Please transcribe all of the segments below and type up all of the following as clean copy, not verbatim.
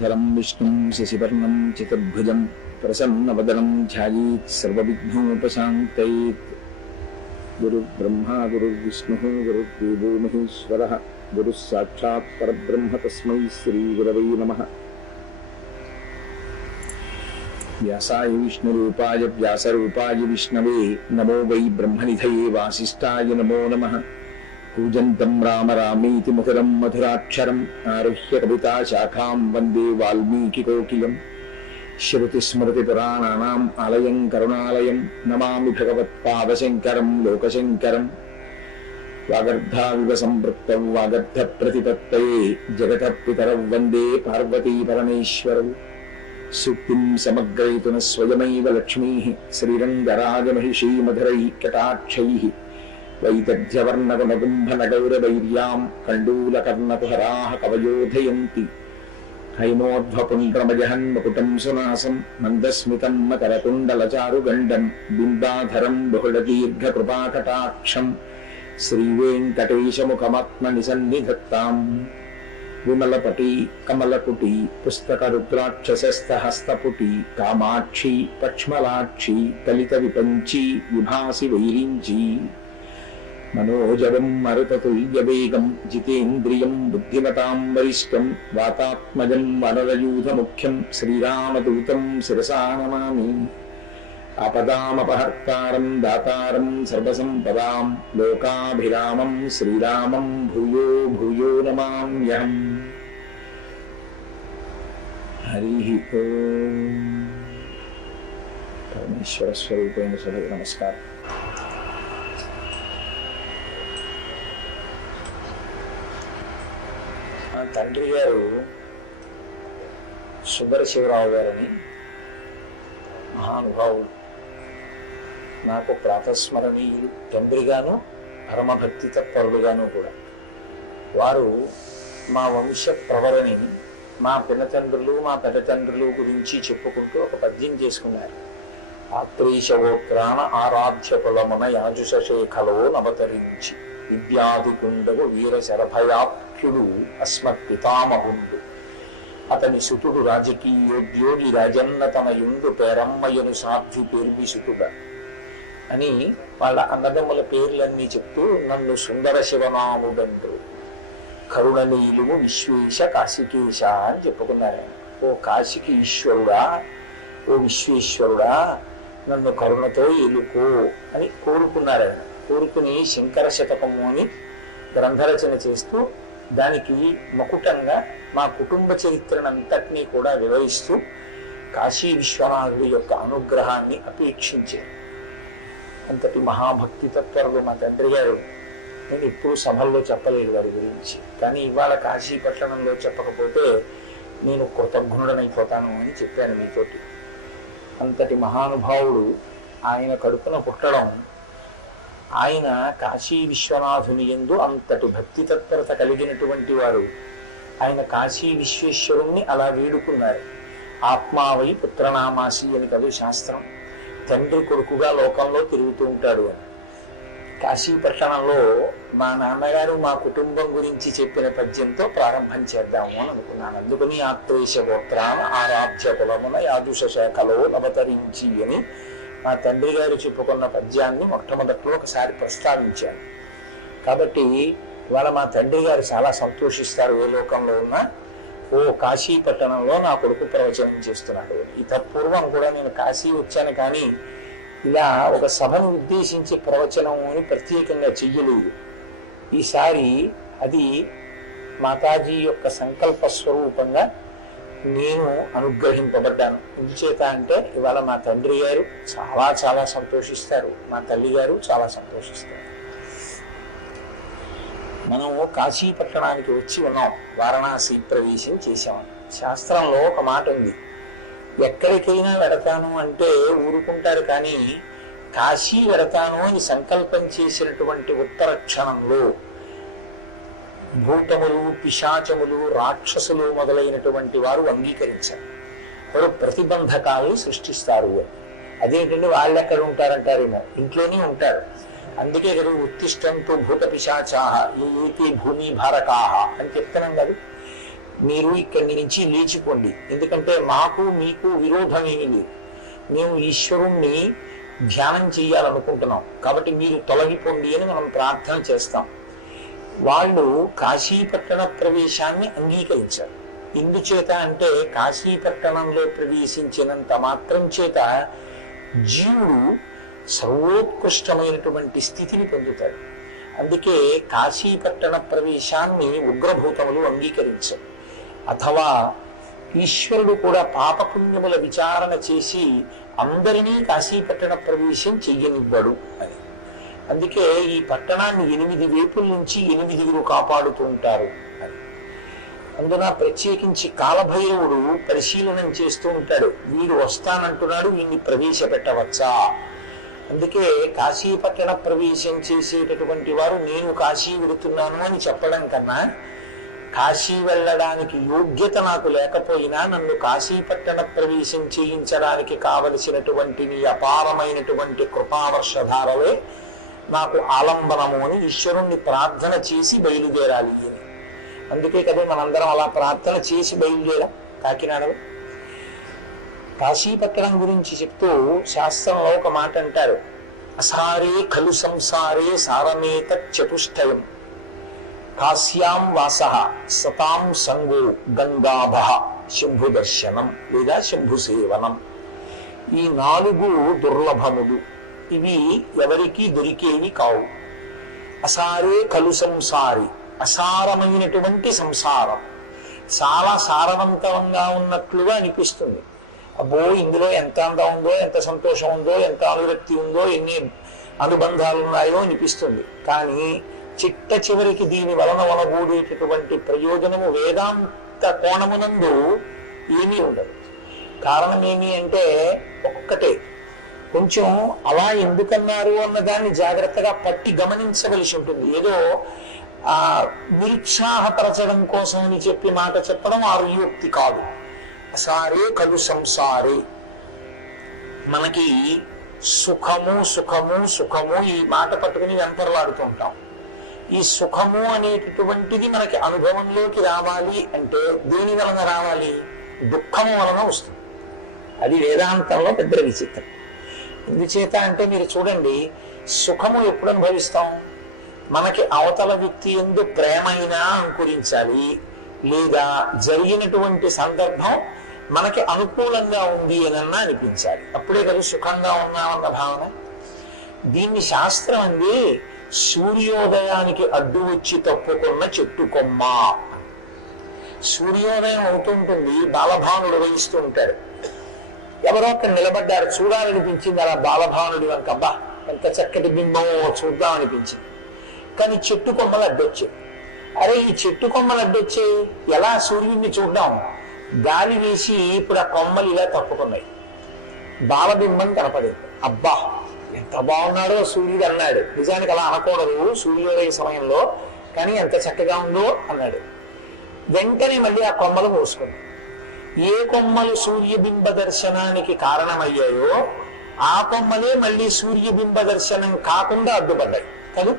శుక్లాంబరధరం విష్ణుం శశివర్ణం చతుర్భుజం ప్రసన్నవదనం ధ్యాయేత్ సర్వవిఘ్నోపశాంతయేత్. గురుర్బ్రహ్మా గురుర్విష్ణుః గురుర్దేవో మహేశ్వరః గురుః సాక్షాత్ పరబ్రహ్మ తస్మై శ్రీ గురవై నమః. వ్యాసాయ విష్ణురూపాయ వ్యాసరూపాయ విష్ణవే నమో వై బ్రహ్మనిధయే వాసిష్ఠాయ నమో నమః. కూజంతం రామ రామేతి ముఖరం మధురాక్షరం ఆరుహ్య కవితాశాఖాం వందే వాల్మీకికోకిలం. శ్రుతిస్మృతిపురాణానాం ఆలయం కరుణాలయం నమామి భగవత్పాదశంకరం లోకశంకరం. వాగర్ధావివ సంపృక్తౌ వాగర్ధ ప్రతిపత్తయే జగతః పితరౌ వందే పార్వతీ పరమేశ్వరౌ. సూక్తిం సమగ్రయతున స్వయమైవ లక్ష్మీః శ్రీరంగరాజమహిషీ మధురైః కటాక్షైః. వైదగ్ధ్యవర్ణగుణగుంభనగౌరవైర్యాం కండూలకర్ణకుహరాः కవయోధయంతి. హైమోధ్వపుండ్రమజహన్మకుటం సునాసం మందస్మితం మకరకుండలచారుగండం బింబాధరం బహుళదీర్ఘకృపాకటాక్షం శ్రీవేంకటేశముఖమాత్మని సన్నిధత్తాం. విమలపటి కమలకుటి పుస్తకరుద్రాక్షసస్తహస్తపుటి కామాక్షి పక్ష్మలాక్షి కలిత విపంచి విభాసి వైరించి. మనోజవం మరుతతుల్యవేగం జితేంద్రియం బుద్ధిమతాం వరిష్టం వాతాత్మజం వనరయూధముఖ్యం శ్రీరామదూతం శిరసా నమామి. ఆపదామపహర్తారం దాతారం సర్వసంపదాం లోకాభిరామం శ్రీరామం భూయో భూయో నమామ్యహం. హరి ఓం. పరమేశ్వర స్వరూపేణ సభకు నమస్కారం. మా తండ్రి గారు సుందర శివరావు గారని మహానుభావుడు, నాకు ప్రాతస్మరణీయులు, తండ్రిగాను పరమభక్తి తత్పరులుగాను కూడా. వారు మా వంశ ప్రవరని మా పినతండ్రులు మా పెద్దతండ్రులు గురించి చెప్పుకుంటూ ఒక పద్యం చేసుకున్నారు. ఆత్రేశవోత్రాణ ఆరాధ్య కులమున యాజుషేఖలో నవతరించి విద్యాది గుండవు వీర శరభయాఖ్యుడు అస్మత్ పితామహుండు. అతని సుతుడు రాజకీయోద్యోగి రాజన్న తన యుండు పేరమ్మయ్యను సాధ్వి పేర్మి సుతుడ అని వాళ్ళ అన్నదమ్ముల పేర్లన్నీ చెప్తూ నన్ను సుందర శివనాముడంటూ కరుణనీయులు విశ్వేశ కాశికేశ అని చెప్పుకున్నారు. ఓ కాశికి ఈశ్వరుడా, ఓ విశ్వేశ్వరుడా, నన్ను కరుణతో ఎలుకో అని కోరుకున్నారు. కోరుకుని శంకర శతకము అని గ్రంథరచన చేస్తూ దానికి మకుటంగా మా కుటుంబ చరిత్రనంతటినీ కూడా వివరిస్తూ కాశీ విశ్వనాథుడి యొక్క అనుగ్రహాన్ని అపేక్షించారు. అంతటి మహాభక్తి తత్పరులు మా తండ్రి గారు. నేను ఎప్పుడు సభల్లో చెప్పలేదు వారి గురించి, కానీ ఇవాళ కాశీ పట్టణంలో చెప్పకపోతే నేను కృతజ్ఞుడనైపోతాను అని చెప్పాను మీతోటి. అంతటి మహానుభావుడు ఆయన కడుపున పుట్టడం, ఆయన కాశీ విశ్వనాథుని యందు అంతటి భక్తి తత్పరత కలిగినటువంటి వారు. ఆయన కాశీ విశ్వేశ్వరుణ్ణి అలా వేడుకున్నారు. ఆత్మావై పుత్రనామాసి అని కదు శాస్త్రం. తండ్రి కొడుకుగా లోకంలో తిరుగుతూ ఉంటాడు అని. కాశీ పట్టణంలో మా నాన్నగారు మా కుటుంబం గురించి చెప్పిన పద్యంతో ప్రారంభం చేద్దాము అని అనుకున్నాను. అందుకని ఆత్రేశ గోత్రాన ఆరాధ్య కులమున యాజుషేఖలో నవతరించి అని మా తండ్రి గారు చెప్పుకున్న పద్యాన్ని మొట్టమొదట్లో ఒకసారి ప్రస్తావించాను. కాబట్టి ఇవాళ మా తండ్రి గారు చాలా సంతోషిస్తారు. ఏ లోకంలో ఉన్నా ఓ కాశీ పట్టణంలో నా కొడుకు ప్రవచనం చేస్తున్నాడు. ఈ తత్పూర్వం కూడా నేను కాశీ వచ్చాను, కానీ ఇలా ఒక సభను ఉద్దేశించి ప్రవచనం అని ప్రత్యేకంగా చెయ్యలేదు. ఈసారి అది మాతాజీ యొక్క సంకల్ప స్వరూపంగా నేను అనుగ్రహింపబడ్డాను. ఎందుచేత అంటే ఇవాళ మా తండ్రి గారు చాలా చాలా సంతోషిస్తారు, మా తల్లి గారు చాలా సంతోషిస్తారు. మనం కాశీ పట్టణానికి వచ్చి ఉన్నాం, వారణాసి ప్రవేశం చేశాం. శాస్త్రంలో ఒక మాట ఉంది, ఎక్కడికైనా వెడతాను అంటే ఊరుకుంటారు, కానీ కాశీ వెడతాను అని సంకల్పం చేసినటువంటి ఉత్తర క్షణంలో భూతములు పిశాచములు రాక్షసులు మొదలైనటువంటి వారు అంగీకరించారు. వారు ప్రతిబంధకాలను సృష్టిస్తారు. అదేంటంటే వాళ్ళు ఎక్కడ ఉంటారంటారేమో, ఇంట్లోనే ఉంటారు. అందుకే కదా ఉత్తిష్టంతో భూత పిశాచాహ ఏతి భూమి భారకాహ అని చెప్తున్నాం కదా. మీరు ఇక్కడి నుంచి లేచిపోండి, ఎందుకంటే మాకు మీకు విరోధం ఏమీ లేదు, మేము ఈశ్వరుణ్ణి ధ్యానం చేయాలనుకుంటున్నాం, కాబట్టి మీరు తొలగిపోండి అని మనం ప్రార్థన చేస్తాం. వాళ్ళు కాశీపట్టణ ప్రవేశాన్ని అంగీకరించారు. ఎందుచేత అంటే కాశీపట్టణంలో ప్రవేశించినంత మాత్రం చేత జీవుడు సర్వోత్కృష్టమైనటువంటి స్థితిని పొందుతాడు. అందుకే కాశీపట్టణ ప్రవేశాన్ని ఉగ్రభూతములు అంగీకరించారు. అథవా ఈశ్వరుడు కూడా పాపపుణ్యముల విచారణ చేసి అందరినీ కాశీపట్టణ ప్రవేశం చెయ్యనివ్వడు అని. అందుకే ఈ పట్టణాన్ని 8 వైపుల నుంచి 8 కాపాడుతూ ఉంటారు అని. అందున ప్రత్యేకించి కాలభైరవుడు పరిశీలనం చేస్తూ ఉంటాడు, వీడు వస్తానంటున్నాడు, వీడిని ప్రవేశపెట్టవచ్చా. అందుకే కాశీపట్టణ ప్రవేశం చేసేటటువంటి వారు నేను కాశీ వెళుతున్నాను అని చెప్పడం కన్నా, కాశీ వెళ్ళడానికి యోగ్యత నాకు లేకపోయినా నన్ను కాశీపట్టణ ప్రవేశం చేయించడానికి కావలసినటువంటి నీ అపారమైనటువంటి కృపావర్షధారలే నాకు ఆలంబనము అని ఈశ్వరుణ్ణి ప్రార్థన చేసి బయలుదేరాలి అని. అందుకే కదా మనందరం అలా ప్రార్థన చేసి బయలుదేరాం కాకినాడలో. కాశీపట్టణం గురించి చెప్తూ శాస్త్రంలో ఒక మాట అంటారు, అసారే ఖలు సంసారే సారమేత చతుష్టయం కాశ్యాం వాసః సతాం సంగో గంగాభ శంభు దర్శనం లేదా శంభు సేవనం. ఈ 4 దుర్లభములు, ఇవి ఎవరికి దొరికేవి కావు. అసారే ఖలు సంసారి, అసారమైనటువంటి సంసారం చాలా సారవంతంగా ఉన్నట్లుగా అనిపిస్తుంది. అబ్బో ఇందులో ఎంత అందం ఉందో, ఎంత సంతోషం ఉందో, ఎంత అనురక్తి ఉందో, ఎన్ని అనుబంధాలు ఉన్నాయో అనిపిస్తుంది. కానీ చిట్ట చివరికి దీని వలన వనగూడేటటువంటి ప్రయోజనము వేదాంత కోణమునందు ఏమీ ఉండదు. కారణం ఏమి అంటే ఒక్కటే, కొంచెం అలా ఎందుకన్నారు అన్నదాన్ని జాగ్రత్తగా పట్టి గమనించవలసి ఉంటుంది. ఏదో నిరుత్సాహపరచడం కోసం అని చెప్పి మాట చెప్పడం ఆర్యోక్తి కాదు. అసారే కలు సంసారే, మనకి సుఖము సుఖము సుఖము ఈ మాట పట్టుకుని వెంపర్లాడుతూ ఉంటాం. ఈ సుఖము అనేటటువంటిది మనకి అనుభవంలోకి రావాలి అంటే దేని వలన రావాలి? దుఃఖము వలన వస్తుంది. అది వేదాంతంలో పెద్ద విచిత్రం. ఎందుచేత అంటే మీరు చూడండి, సుఖము ఎప్పుడు అనుభవిస్తాం? మనకి అవతల వ్యక్తి యందు ప్రేమైనా అంకురించాలి, లేదా జరిగినటువంటి సందర్భం మనకి అనుకూలంగా ఉంది అనన్నా అనిపించాలి, అప్పుడే కదా సుఖంగా ఉన్నామన్న భావన. దీన్ని శాస్త్రం అంది సూర్యోదయానికి అడ్డు వచ్చి తప్పుకున్న చెట్టు కొమ్మ. సూర్యోదయం అవుతుంటుంది, బాలభానుడు వహిస్తూ ఉంటాడు. ఎవరో అక్కడ నిలబడ్డారు, చూడాలనిపించింది అలా బాలభానుడి వంకబ్బా ఎంత చక్కటి బింబమో చూద్దాం అనిపించింది. కానీ చెట్టు కొమ్మలు అడ్డొచ్చాయి. అరే ఈ చెట్టు కొమ్మలు అడ్డొచ్చాయి, ఎలా సూర్యుడిని చూద్దాం? గాలి వేసి ఇప్పుడు ఆ కొమ్మలు ఇలా తప్పుకున్నాయి, బాలబింబం కనపడింది. అబ్బా ఎంత బాగున్నాడో సూర్యుడు అన్నాడు. నిజానికి అలా అనకూడదు సూర్యోదయ సమయంలో, కానీ ఎంత చక్కగా ఉందో అన్నాడు. వెంటనే మళ్ళీ ఆ కొమ్మలు మోసుకుంది. ఏ కొమ్మలు సూర్యబింబ దర్శనానికి కారణమయ్యాయో ఆ కొమ్మలే మళ్ళీ సూర్యబింబ దర్శనం కాకుండా అడ్డుపడ్డాయి కదా.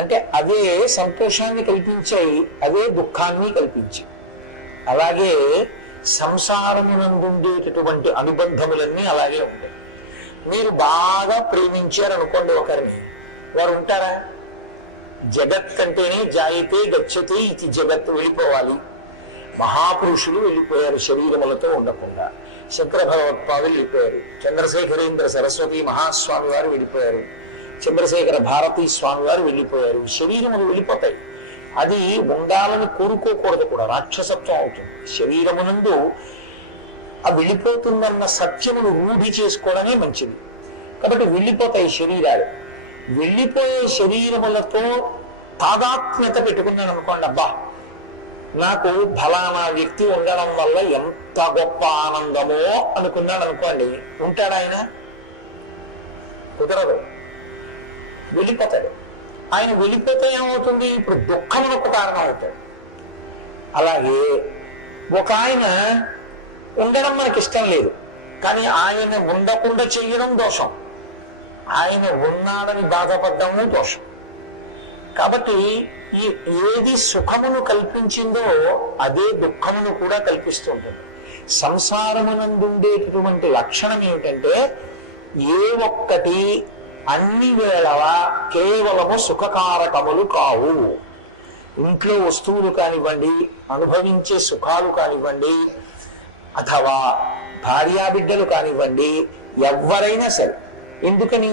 అంటే అదే సంతోషాన్ని కల్పించాయి, అదే దుఃఖాన్ని కల్పించాయి. అలాగే సంసారమునందుండేటటువంటి అనుబంధములన్నీ అలాగే ఉంటాయి. మీరు బాగా ప్రేమించారనుకోండి ఒకరిని, వారు ఉంటారా? జగత్ అంటేనే జాయితే గచ్చతే ఇది జగత్, వెళ్ళిపోవాలి. మహాపురుషులు వెళ్ళిపోయారు శరీరములతో ఉండకుండా. శంకర భగవత్పాదులు వెళ్ళిపోయారు, చంద్రశేఖరేంద్ర సరస్వతి మహాస్వామి వారు వెళ్ళిపోయారు, చంద్రశేఖర భారతీ స్వామి వారు వెళ్ళిపోయారు. శరీరములు వెళ్ళిపోతాయి, అది ఉండాలని కోరుకోకూడదు కూడా, రాక్షసత్వం అవుతుంది. శరీరమునందు ఆ వెళ్ళిపోతుందన్న సత్యమును రూఢి చేసుకోవడమే మంచిది. కాబట్టి వెళ్ళిపోతాయి శరీరాలు. వెళ్ళిపోయే శరీరములతో తాదాత్మ్యత పెట్టుకున్నాను అనుకోండి, అబ్బా నాకు ఫలానా వ్యక్తి ఉండడం వల్ల ఎంత గొప్ప ఆనందమో అనుకున్నాడు అనుకోండి, ఉంటాడు ఆయన? కుదరదు, వెళ్ళిపోతాడు. ఆయన వెళ్ళిపోతే ఏమవుతుంది? ఇప్పుడు దుఃఖమునకు కారణం అవుతాడు. అలాగే ఒక ఆయన ఉండడం మనకి ఇష్టం లేదు, కానీ ఆయన ఉండకుండా చేయడం దోషం, ఆయన ఉన్నాడని బాధపడ్డము దోషం. కాబట్టి ఈ ఏది సుఖమును కల్పించిందో అదే దుఃఖమును కూడా కల్పిస్తూ ఉంటుంది. సంసారమునందుండేటటువంటి లక్షణం ఏమిటంటే ఏ ఒక్కటి అన్ని వేళలా కేవలము సుఖకారకములు కావు. ఇంట్లో వస్తువులు కానివ్వండి, అనుభవించే సుఖాలు కానివ్వండి, అథవా భార్యాబిడ్డలు కానివ్వండి, ఎవరైనా సరే. ఎందుకని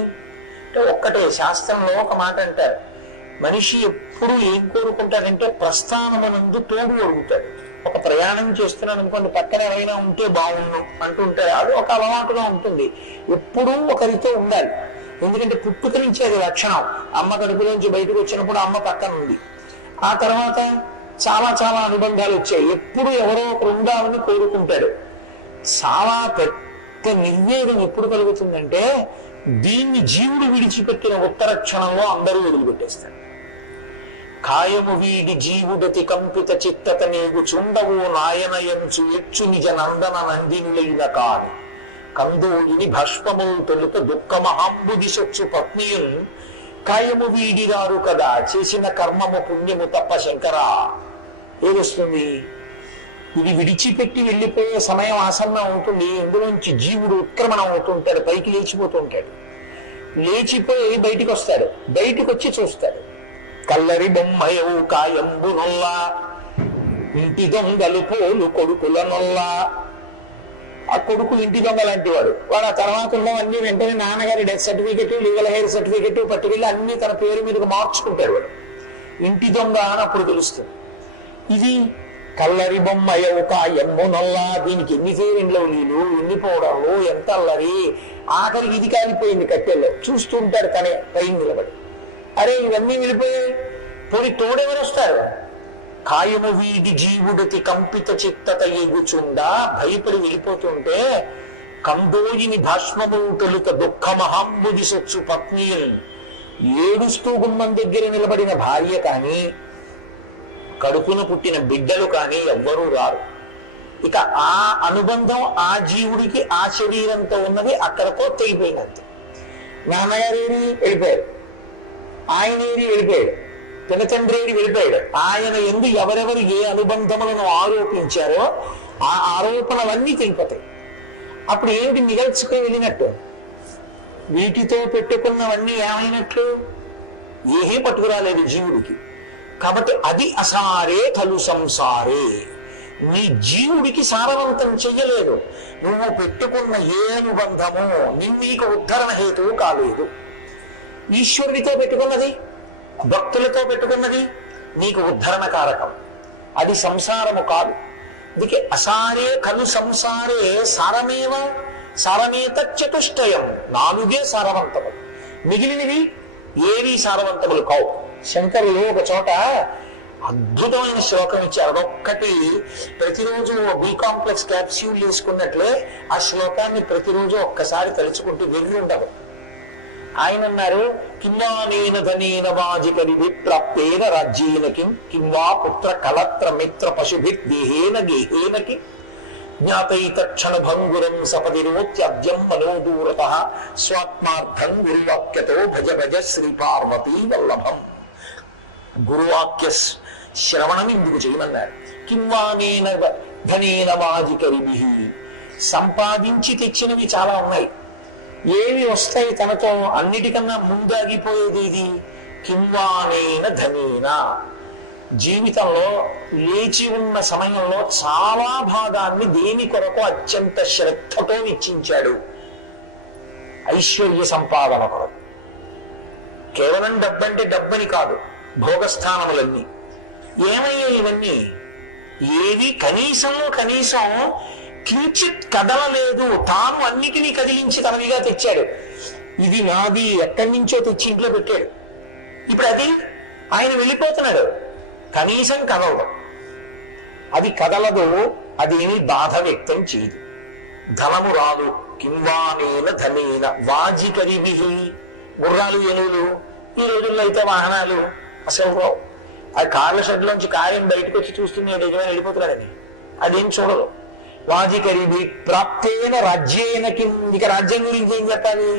అంటే ఒక్కటే, శాస్త్రంలో ఒక మాట అంటారు, మనిషి ఎప్పుడు ఏం కోరుకుంటాడంటే ప్రస్థానమునందు తోడు అడుగుతాడు. ఒక ప్రయాణం చేస్తున్నాను అనుకోండి, పక్కన ఎవరైనా ఉంటే బాగుండు అంటుంటాడు. అది ఒక అలవాటుగా ఉంటుంది. ఎప్పుడూ ఒకరితో ఉండాలి. ఎందుకంటే పుట్టుక నుంచి అది లక్షణం. అమ్మ కడుపులోంచి బయటకు వచ్చినప్పుడు అమ్మ పక్కన ఉంది. ఆ తర్వాత చాలా చాలా అనుబంధాలు వచ్చాయి. ఎప్పుడు ఎవరో ఒకరు ఉండాలని కోరుకుంటాడు. చాలా పెద్ద నిర్వేదం ఎప్పుడు కలుగుతుందంటే దీన్ని జీవుడు విడిచిపెట్టిన ఉత్తర క్షణంలో అందరూ వదిలిపెట్టేస్తారు. కాయము వీడి జీవుడతి కంపిత చిత్తత నీగు చుండవు నాయనయంచు ఎచ్చు నిజ నందన నందినులైన కాని కందోయిని భస్మములు తొలుత దుఃఖమహాంబుది సొచ్చు పత్నియున్ కాయము వీడిరారు కదా చేసిన కర్మము పుణ్యము తప్ప శంకరా. ఏదొస్తుంది? ఇది విడిచిపెట్టి వెళ్ళిపోయే సమయం ఆసన్నం అవుతుంది. ఎందులోంచి జీవుడు ఉత్క్రమణం అవుతుంటాడు, పైకి లేచిపోతుంటాడు. లేచిపోయి బయటికి వస్తాడు. బయటికి వచ్చి చూస్తాడు, కల్లరి బొమ్మయవు కాయంబు నొల్లా ఇంటి దొంగలు పోలు కొడుకుల నొల్లా. ఆ కొడుకు ఇంటి దొంగ లాంటి వాడు. వాడు ఆ తర్వాత ఉన్నవన్నీ వెంటనే నాన్నగారి death certificate, legal heir certificate పట్టుకెళ్ళి అన్ని తన పేరు మీదకి మార్చుకుంటాడు. వాడు ఇంటి దొంగ అని అప్పుడు తెలుస్తుంది. ఇది కల్లరి బొమ్మయవు కాయమ్ము నొల్లా. దీనికి ఎన్ని ఫేరిండ్లో నీళ్ళు, ఎన్ని పౌడర్లు, ఎంత అల్లరి. ఆఖరికి ఇది కాలిపోయింది కట్టెల్లో. చూస్తుంటారు తనే పైన నిలబడి. అరే ఇవన్నీ వెళ్ళిపోయాయి, పోయి తోడెవరు వస్తారు? కాయము వీడి జీవుడికి కంపిత చిత్తత ఎగుచుండా భయపడి వెళ్ళిపోతుంటే కందోయిని భాష్మము తొలుత దుఃఖమహాంబుది సొచ్చు పత్నియుల్. ఏడుస్తూ గుమ్మం దగ్గర నిలబడిన భార్య కానీ, కడుపున పుట్టిన బిడ్డలు కానీ ఎవ్వరూ రారు. ఇక ఆ అనుబంధం ఆ జీవుడికి ఆ శరీరంతో ఉన్నది అక్కడతో తెగిపోయినంతే. నాన్నగారేరి వెళ్ళిపోయారు, ఆయనేరి వెళ్ళిపోయాడు, పినతండ్రేడి వెళ్ళిపోయాడు. ఆయన ఎందు ఎవరెవరు ఏ అనుబంధములను ఆరోపించారో ఆ ఆరోపణలన్నీ తెగిపోతాయి. అప్పుడు ఏమిటి మిగల్చుకుని వెళ్ళినట్టు? వీటితో పెట్టుకున్నవన్నీ ఏమైనట్లు? ఏమీ పట్టుకురాలేదు జీవుడికి. కాబట్టి అది అసారే కలు సంసారే. నీ జీవుడికి సారవంతం చెయ్యలేదు. నువ్వు పెట్టుకున్న ఏ అనుబంధము నీకు ఉద్ధరణ హేతువు కాలేదు. ఈశ్వరుడితో పెట్టుకున్నది, భక్తులతో పెట్టుకున్నది నీకు ఉద్ధరణ కారకం. అది సంసారము కాదు. అందుకే అసారే కలు సంసారే సారమేవ సారమేత చతుష్టయం. 4 సారవంతములు, మిగిలినవి ఏవి సారవంతములు కావు. శంకరులు ఒక చోట అద్భుతమైన శ్లోకం ఇచ్చారు. అదొక్కటి ప్రతిరోజు బి కాంప్లెక్స్ క్యాప్స్యూల్ వేసుకున్నట్లే ఆ శ్లోకాన్ని ప్రతిరోజు ఒక్కసారి తలుచుకుంటూ వెర్రి ఉండవు. ఆయన అన్నారు, కింవానేన ధనేన వాజికరిభి ప్రాప్తేన రాజ్యేన కింవా పుత్ర కలత్ర మిత్ర పశుభి దేహేన గేహేన కి జ్ఞాతైతక్షణ భంగురం సపదిరోత్యద్యం మనోదూరత స్వాత్మార్థం గురువాక్యతో భజ భజ శ్రీ పార్వతీ వల్లభం. గురువాక్య శ్రవణం ఇందుకు చేయమన్నారు. కింవానేన ధనేన వాజికరిభి. సంపాదించి తెచ్చినవి చాలా ఉన్నాయి. ఏవి వస్తాయి తనతో? అన్నిటికన్నా ముందాగిపోయేది ఇది కింవానేన ధనేన. జీవితంలో లేచి ఉన్న సమయంలో చాలా భాగాన్ని దేని కొరకు అత్యంత శ్రద్ధతో నిశ్చించాడు? ఐశ్వర్య సంపాదన కొరకు. కేవలం డబ్బంటే డబ్బని కాదు, భోగస్థానములన్నీ. ఏమయ్యాయి ఇవన్నీ? ఏవి కనీసంలో కనీసం కించిత్ కదలలేదు. తాను అన్నిటినీ కదిలించి తనవిగా తెచ్చాడు. ఇది నాది, ఎక్కడి నుంచో తెచ్చి ఇంట్లో పెట్టాడు. ఇప్పుడు అది ఆయన వెళ్ళిపోతున్నాడు, కనీసం కదలదు. అది కదలదు, అది ఏమి బాధ వ్యక్తం చేయదు. ధనము రాదు. కింవానేన ధనేన వాజికరిభి. గుర్రాలు, ఏనుగులు, ఈ రోజుల్లో అయితే వాహనాలు అసలు రావు. ఆ కార్ల షెడ్లోంచి కార్యం బయటకు వచ్చి చూస్తుంది యజమాని వెళ్ళిపోతున్నాడని, అదేం చూడదు. వాజికరిభి ప్రాప్తేన రాజ్యేన కిం. ఇక రాజ్యం గురించి ఏం చెప్పాలి?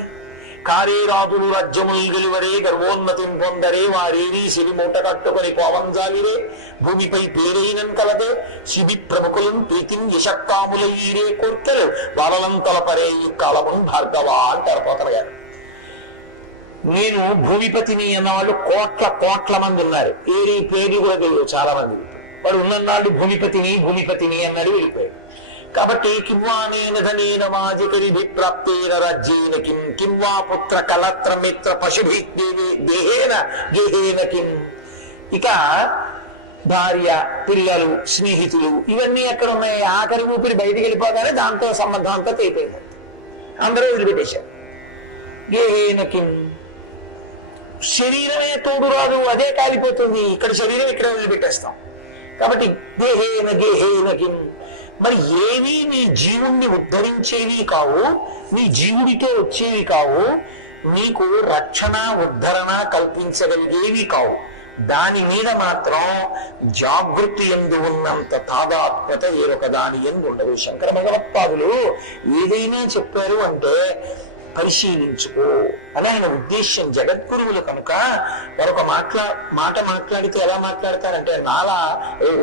కారేరాదులు రాజ్యముల్ గెలువరే గర్వోన్నతిం పొందరే వారేవి సిరి మూట కట్టుకొని పోవంజాలిరే భూమిపై పేరైనన్ కలదే శిబి ప్రముఖులం ప్రీతిం యశక్కాములయ్యే కోర్కెలు వరలం తలపరే ఈ కాలమున్ భార్గవ అంటారు పోతన గారు. నేను భూమిపతిని అన్నవాళ్ళు కోట్ల మంది ఉన్నారు. పేరు కూడా తెలియదు చాలా మంది. వాడు ఉన్ననాళ్ళు భూమిపతిని అన్నాడు, వెళ్ళిపోయాడు. కాబట్టి కింవానేన మాజికరిభిప్రాప్తేన రాజ్యేన కింవా పుత్ర కలత్ర మిత్ర పశుభి గేహేన కిం. ఇక భార్య, పిల్లలు, స్నేహితులు ఇవన్నీ ఎక్కడ ఉన్నాయి? ఆఖరి ఊపిరి బయటికి వెళ్ళిపోగానే దాంతో సంబంధం అంతా తెగిపోయింది. అందరూ వదిలిపెట్టేశారు. గేహేన కిం. శరీరమే తోడు రాదు, అదే కాలిపోతుంది. ఇక్కడ శరీరం ఇక్కడ వదిలిపెట్టేస్తాం. కాబట్టి గేహేన కిం. మరి ఏవి నీ జీవుణ్ణి ఉద్ధరించేవి కావు, నీ జీవుడితో వచ్చేవి కావు, నీకు రక్షణ ఉద్ధరణ కల్పించగలిగేవి కావు. దాని మీద మాత్రం జాగృతి ఎందు ఉన్నంత తాదాత్మ్యత వేరొక దాని ఎందు ఉండదు. శంకర భగవత్పాదులు ఏదైనా చెప్పారు అంటే పరిశీలించుకో అని ఆయన ఉద్దేశ్యం. జగద్గురువులు కనుక మరొక మాట మాట్లాడితే ఎలా మాట్లాడతారంటే నాలా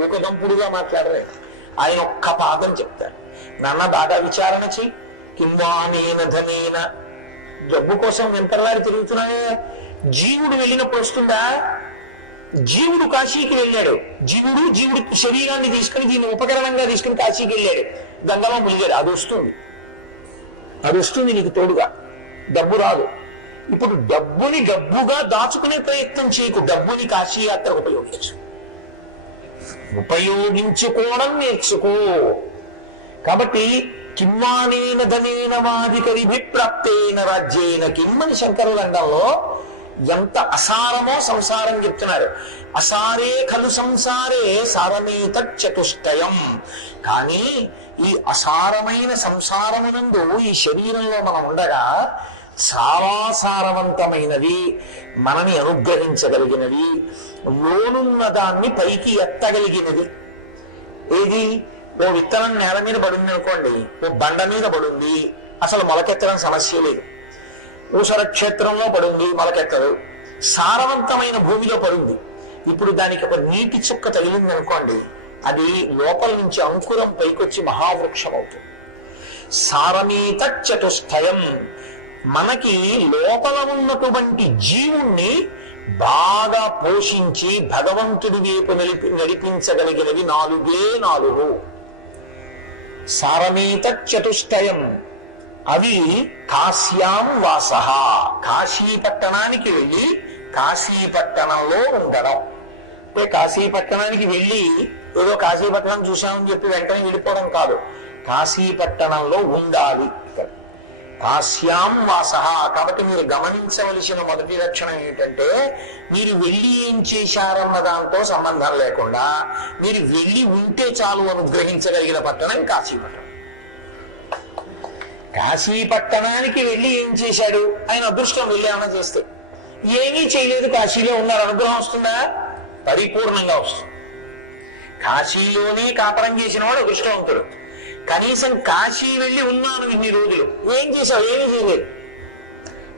ఊకదంపుడుగా మాట్లాడరే. ఆయన ఒక్క పాదం చెప్తారు. నాన్న బాగా విచారణ చెయ్యి. కింవానేన ధనేన. జబ్బు కోసం వెంపర్లాడి తిరుగుతున్నాయే. జీవుడు వెళ్ళినప్పుడు వస్తుందా? జీవుడు కాశీకి వెళ్ళాడు. జీవుడు శరీరాన్ని తీసుకుని దీన్ని ఉపకరణంగా తీసుకుని కాశీకి వెళ్ళాడు. గంగలో ములిగాడు. అది వస్తుంది నీకు తోడుగా. డబ్బు రాదు. ఇప్పుడు డబ్బుని డబ్బుగా దాచుకునే ప్రయత్నం చేయకు. డబ్బుని కాశీ యాత్రకు ఉపయోగించుకోవడం నేర్చుకో. కాబట్టి కింవానేన ధనేన మాధికరిభిప్రాప్తేన రాజ్యేన కిమ్మని శంకరులండంలో ఎంత అసారమో సంసారం చెప్తున్నారు. అసారే ఖలు సంసారే సారమేత చతుష్టయం. కానీ ఈ అసారమైన సంసారమునందు ఈ శరీరంలో మనం ఉండగా చాలా సారవంతమైనది, మనని అనుగ్రహించగలిగినది, లోనున్న దాన్ని పైకి ఎత్తగలిగినది. ఏది? ఓ విత్తనం నేల మీద పడింది అనుకోండి, ఓ బండ మీద పడింది, అసలు మొలకెత్తడం సమస్య లేదు. ఊసర క్షేత్రంలో పడింది, మొలకెత్తదు. సారవంతమైన భూమిలో పడింది. ఇప్పుడు దానికి ఒక నీటి చుక్క తగిలింది అనుకోండి, అది లోపల నుంచి అంకురం పైకొచ్చి మహావృక్షం అవుతుంది. సారమీత చతుష్టయం. మనకి లోపల ఉన్నటువంటి జీవుణ్ణి బాగా పోషించి భగవంతుడి వైపు నడిపించగలిగినవి 4. సారమీత చతుష్టయం. అవి కాశ్యాం వాస. కాశీపట్టణానికి వెళ్ళి కాశీపట్టణంలో ఉండడం. అంటే కాశీపట్టణానికి వెళ్ళి ఏదో కాశీపట్టణం చూసామని చెప్పి వెంటనే వెళ్ళిపోవడం కాదు. కాశీపట్టణంలో ఉండాలి. కాశ్యాం వాస. కాబట్టి మీరు గమనించవలసిన మొదటి లక్షణం ఏంటంటే, మీరు వెళ్ళి ఏం చేశారన్న దాంతో సంబంధం లేకుండా మీరు వెళ్ళి ఉంటే చాలు అనుగ్రహించగలిగిన పట్టణం కాశీపట్టణం. కాశీపట్టణానికి వెళ్ళి ఏం చేశాడు? ఆయన అదృష్టం. వెళ్ళి ఏమైనా చేస్తే ఏమీ చేయలేదు, కాశీలో ఉన్నారు, అనుగ్రహం వస్తుందా? పరిపూర్ణంగా వస్తుంది. కాశీలోనే కాపరం చేసిన వాడు అదృష్టవంతుడు. కనీసం కాశీ వెళ్ళి ఉన్నాను ఇన్ని రోజులు. ఏం చేశావు? ఏమీ చేయలేదు.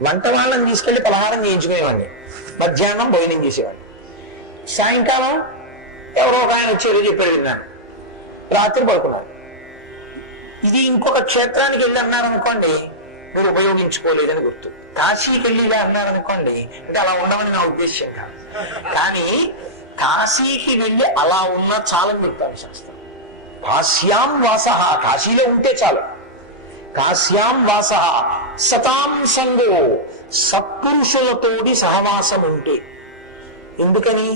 వంట వాళ్ళని తీసుకెళ్లి పలహారం చేయించుకునేవాడిని, మధ్యాహ్నం భోజనం చేసేవాడిని, సాయంకాలం ఎవరో ఒక ఆయన వచ్చేది చెప్పాడు విన్నాను, రాత్రి పడుకున్నాను. ఇది ఇంకొక క్షేత్రానికి వెళ్ళి అన్నారనుకోండి, మీరు ఉపయోగించుకోలేదని గుర్తు. కాశీకి వెళ్ళి ఇలా అన్నారనుకోండి, అంటే అలా ఉండమని నా ఉద్దేశ్యం కాదు. కానీ కాశీకి వెళ్ళి అలా ఉన్నా చాలని చెప్తాను శాస్త్రం. కాశ్యాం వాస. కాశీలో ఉంటే చాలు. కాశ్యాం వాస సతాం సంగో. సత్పురుషులతోటి సహవాసం ఉంటే. ఎందుకని?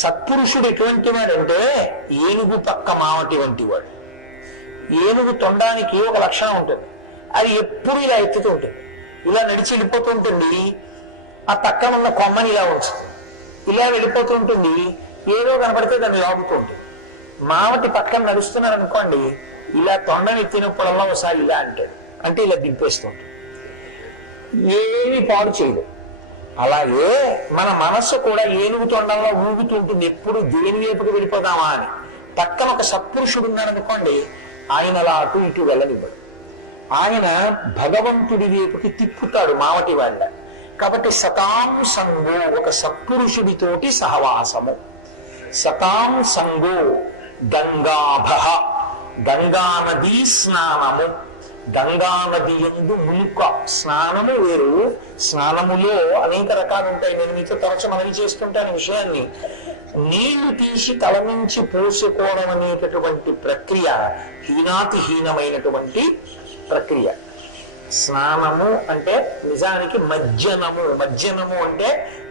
సత్పురుషుడు ఎటువంటి వాడంటే ఏనుగు పక్క మావటి వంటి వాడు. ఏనుగు తొండానికి ఒక లక్షణం ఉంటుంది. అది ఎప్పుడు ఇలా ఎత్తుతూ ఉంటుంది, ఇలా నడిచి వెళ్ళిపోతూ ఉంటుంది. ఆ పక్కన ఉన్న కొమ్మని ఇలా ఉంచుతుంది, ఇలా వెళ్ళిపోతూ ఉంటుంది. ఏదో కనపడితే దాన్ని లాగుతూ ఉంటుంది. మావటి పక్కన నడుస్తున్నారు అనుకోండి, ఇలా తొండని ఎత్తినప్పుడల్లా ఒకసారి ఇలా అంటాడు, అంటే ఇలా దింపేస్తూ ఉంటుంది. ఏమి పాడు చేయదు. అలాగే మన మనస్సు కూడా ఏనుగు తొండంలో ఊగుతూ ఉంటుంది. ఎప్పుడు దేని వైపుకు వెళ్ళిపోదామా అని. పక్కన ఒక సత్పురుషుడు ఉన్నారనుకోండి, ఆయన అలా అటు ఇటు వెళ్ళనివ్వడు. ఆయన భగవంతుడి వైపుకి తిప్పుతాడు మావటి వాళ్ళ. కాబట్టి సతాం సంగో, ఒక సత్పురుషుడితోటి సహవాసము. సతాం సంగో గంగాభ, గంగా నదీ స్నానము. గంగా నది యందు మునుక స్నానము వేరు. స్నానములో అనేక రకాలు ఉంటాయి. నేను మీతో తరచు మనవి చేస్తుంటాను విషయాన్ని. నీళ్లు తీసి తల నుంచి పోసుకోవడం అనేటటువంటి ప్రక్రియ హీనాతిహీనమైనటువంటి ప్రక్రియ. స్నానము అంటే నిజానికి మజ్జనము. మజ్జనము అంటే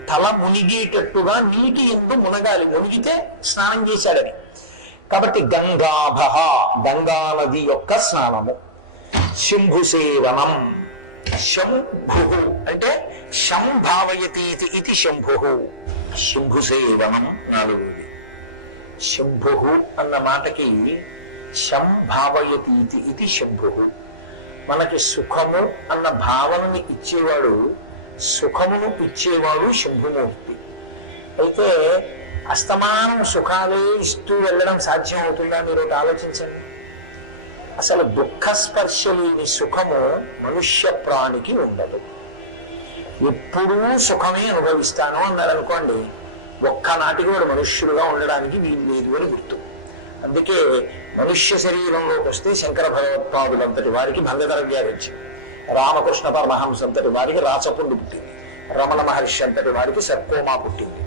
తల మునిగేటట్టుగా నీటి ఎందు మునగాలి, మునిగితే స్నానం చేశాడని. కాబట్టి గంగాభ, గంగా నది యొక్క స్నానము. శంభు సేవనం, శంభు అంటే శంభావయతీతి ఇది శంభు. శంభు సేవనం నాలుగోది. శంభు అన్న మాటకి శంభావయతీతి ఇది శంభు. మనకి సుఖము అన్న భావనని ఇచ్చేవాడు, సుఖమును ఇచ్చేవాడు శంభుమూర్తి. అయితే అస్తమానం సుఖాలే ఇస్తూ వెళ్ళడం సాధ్యం అవుతుందా? మీరు ఆలోచించండి. అసలు దుఃఖస్పర్శ లేని సుఖము మనుష్య ప్రాణికి ఉండదు. ఎప్పుడూ సుఖమే అనుభవిస్తాను అన్నారు అనుకోండి, ఒక్కనాటికి వాడు మనుష్యుడుగా ఉండడానికి వీలు లేదు అని గుర్తు. అందుకే మనుష్య శరీరంలోకి వస్తే శంకర భగవత్పాదులంతటి వారికి భంగద్రవ్యాలు వచ్చింది, రామకృష్ణ పరమహంస అంతటి వారికి రాచపుండు పుట్టింది, రమణ మహర్షి అంతటి వారికి సర్కోమా పుట్టింది.